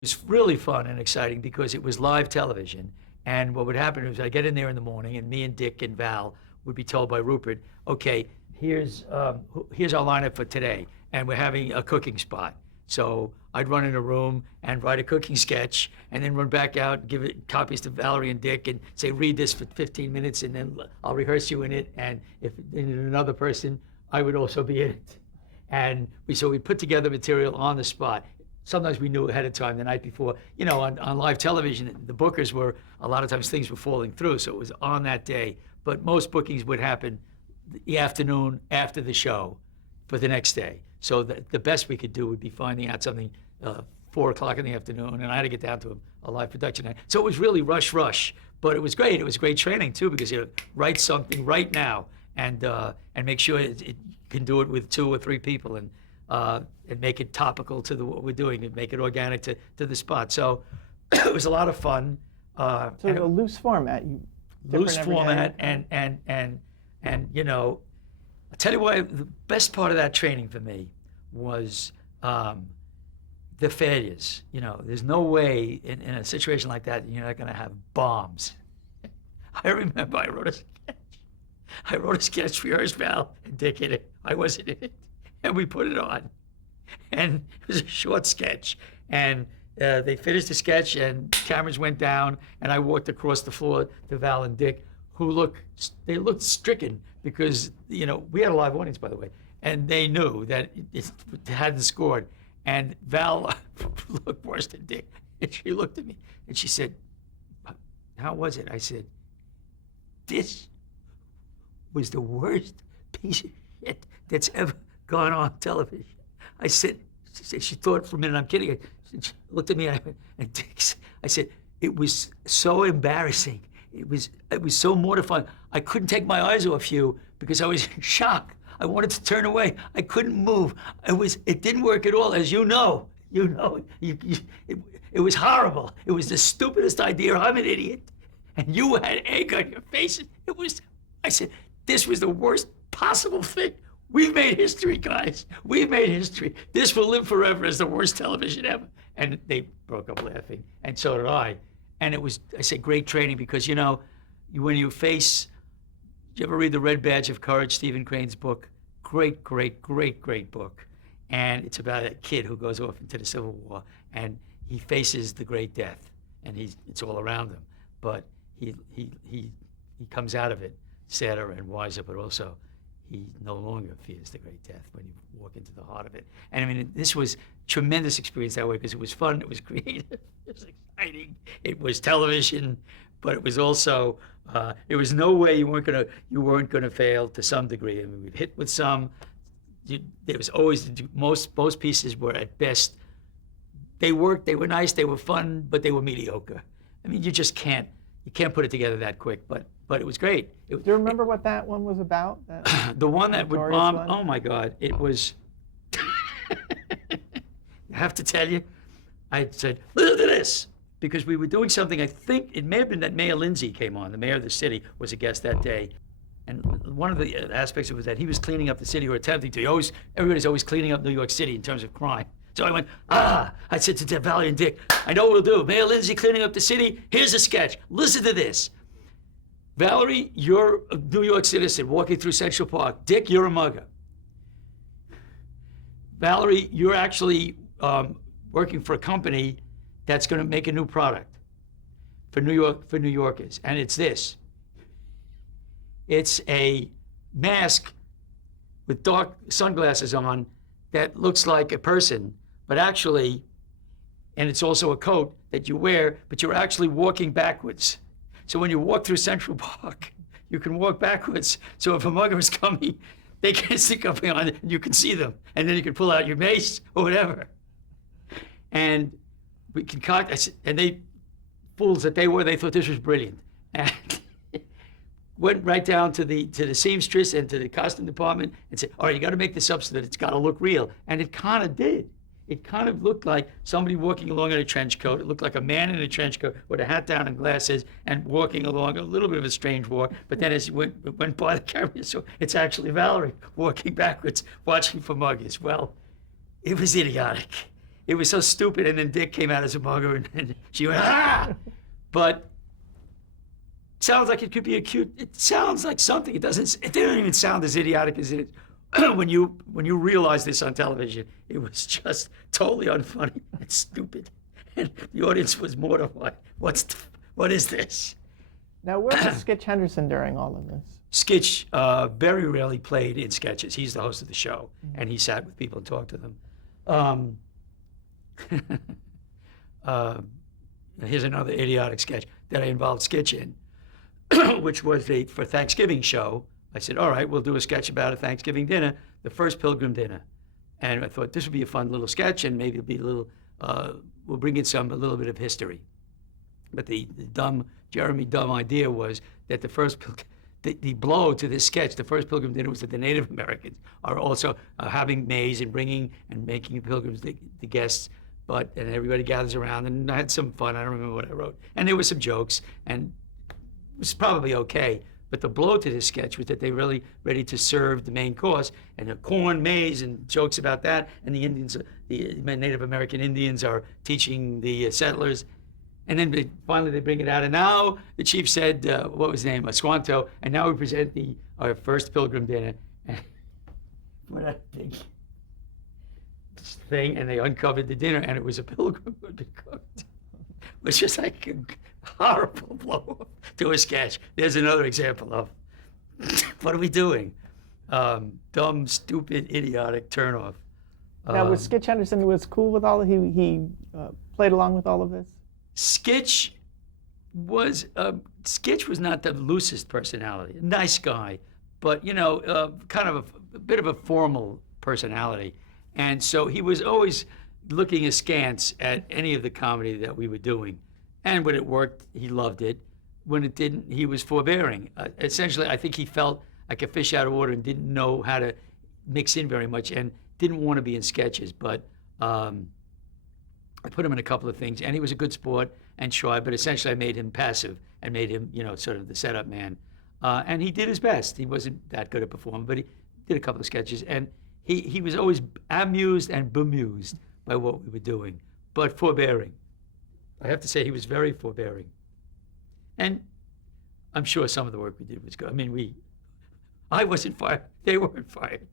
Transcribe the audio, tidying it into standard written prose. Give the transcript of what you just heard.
was really fun and exciting because it was live television. And what would happen is I'd get in there in the morning, and me and Dick and Val would be told by Rupert, okay, here's our lineup for today, and we're having a cooking spot. So I'd run in a room and write a cooking sketch, and then run back out, give it copies to Valerie and Dick, and say, read this for 15 minutes, and then I'll rehearse you in it. And if another person, I would also be in it. And we'd put together material on the spot. Sometimes we knew ahead of time the night before. You know, on live television, the bookers were, a lot of times things were falling through, so it was on that day. But most bookings would happen the afternoon after the show for the next day. So the best we could do would be finding out something 4 o'clock in the afternoon, and I had to get down to a live production night. So it was really rush, but it was great. It was great training too, because you write something right now and make sure it can do it with 2 or 3 people, and make it topical to what we're doing, and make it organic to the spot. So it was a lot of fun. So a loose format. Loose format, and you know, I'll tell you why the best part of that training for me was the failures. You know, there's no way in a situation like that you're not going to have bombs. I remember I wrote a sketch, rehearsed Val and Dick in it. I wasn't in it, and we put it on, and it was a short sketch, and they finished the sketch, and cameras went down, and I walked across the floor to Val and Dick, who looked stricken because, you know, we had a live audience, by the way, and they knew that it hadn't scored. And Val looked worse than Dick, and she looked at me, and she said, "How was it?" I said, "This was the worst piece of shit that's ever gone on television." I said, she thought for a minute I'm kidding. She looked at me, and I said, "It was so embarrassing. It was so mortifying. I couldn't take my eyes off you because I was in shock. I wanted to turn away. I couldn't move. It didn't work at all, as you know. It was horrible. It was the stupidest idea. I'm an idiot, and you had egg on your face. I said, this was the worst possible thing. We've made history, guys. We've made history. This will live forever as the worst television ever." And they broke up laughing, and so did I. And it was, I said, great training, because, you know, when you face, did you ever read The Red Badge of Courage, Stephen Crane's book? Great book. And it's about a kid who goes off into the Civil War, and he faces the great death, and it's all around him. But he comes out of it sadder and wiser, but also he no longer fears the great death when you walk into the heart of it. And I mean, this was tremendous experience that way, because it was fun, it was creative, it was exciting, it was television, but it was also, there was no way you weren't gonna fail to some degree. I mean, we'd hit with some. There was always, most pieces were at best, they worked, they were nice, they were fun, but they were mediocre. I mean, you can't put it together that quick, but it was great. Do you remember what that one was about? The one that would bomb, one? Oh my God, it was, I have to tell you, I said, listen to this, because we were doing something, I think, it may have been that Mayor Lindsay came on, the mayor of the city was a guest that day. And one of the aspects of it was that he was cleaning up the city, or attempting to. Everybody's always cleaning up New York City in terms of crime. So I went, I said to Valerie and Dick, I know what we'll do. Mayor Lindsay cleaning up the city, here's a sketch, listen to this. Valerie, you're a New York citizen walking through Central Park. Dick, you're a mugger. Valerie, you're actually working for a company that's going to make a new product for New Yorkers, and it's this. It's a mask with dark sunglasses on that looks like a person, but actually, and it's also a coat that you wear, but you're actually walking backwards. So when you walk through Central Park, you can walk backwards. So if a mugger is coming, they can't see coming on, and you can see them. And then you can pull out your mace or whatever. And we concocted, and they, fools that they were, they thought this was brilliant. And went right down to the seamstress and to the costume department and said, all right, you got to make this up so that it's got to look real. And it kind of did. It kind of looked like somebody walking along in a trench coat. It looked like a man in a trench coat with a hat down and glasses and walking along, a little bit of a strange walk. But then as he went by the camera, so it's actually Valerie walking backwards, watching for muggers. Well, it was idiotic. it was so stupid. And then Dick came out as a mugger, and she went, ah! But sounds like it could be a cute. It sounds like something. It doesn't. It didn't even sound as idiotic as it. When you realize this on television, it was just totally unfunny and stupid, and the audience was mortified. What is this? Now, where was Skitch Henderson during all of this? Skitch very rarely played in sketches. He's the host of the show, and he sat with people and talked to them. Here's another idiotic sketch that I involved Skitch in, which was for Thanksgiving show. I said, all right, we'll do a sketch about a Thanksgiving dinner, the first Pilgrim dinner. And I thought this would be a fun little sketch, and maybe it'll be a little, we'll bring in a little bit of history. But the Jeremy dumb idea was that the blow to this sketch, the first Pilgrim dinner, was that the Native Americans are also having maize and bringing and making the pilgrims the guests, and everybody gathers around, and I had some fun. I don't remember what I wrote. And there were some jokes, and it was probably okay. But the blow to this sketch was that they were really ready to serve the main course, and the corn, maize, and jokes about that. And the Indians, the Native American Indians, are teaching the settlers. And then finally they bring it out. And now the chief said, what was his name? Squanto. And now we present our first Pilgrim dinner. What a big thing. And they uncovered the dinner, and it was a pilgrim who had been cooked. It was just like a horrible blow to a sketch. There's another example of what are we doing? Dumb, stupid, idiotic turnoff. Now, was Skitch Henderson cool with all? He played along with all of this. Skitch was not the loosest personality. Nice guy, but kind of a bit of a formal personality, and so he was always looking askance at any of the comedy that we were doing. And when it worked, he loved it. When it didn't, he was forbearing. Essentially, I think he felt like a fish out of water and didn't know how to mix in very much and didn't want to be in sketches. But I put him in a couple of things, and he was a good sport and shy, but essentially I made him passive and made him, sort of the setup man. And he did his best. He wasn't that good at performing, but he did a couple of sketches. And he was always amused and bemused by what we were doing, but forbearing. I have to say he was very forbearing. And I'm sure some of the work we did was good. I mean, I wasn't fired. They weren't fired.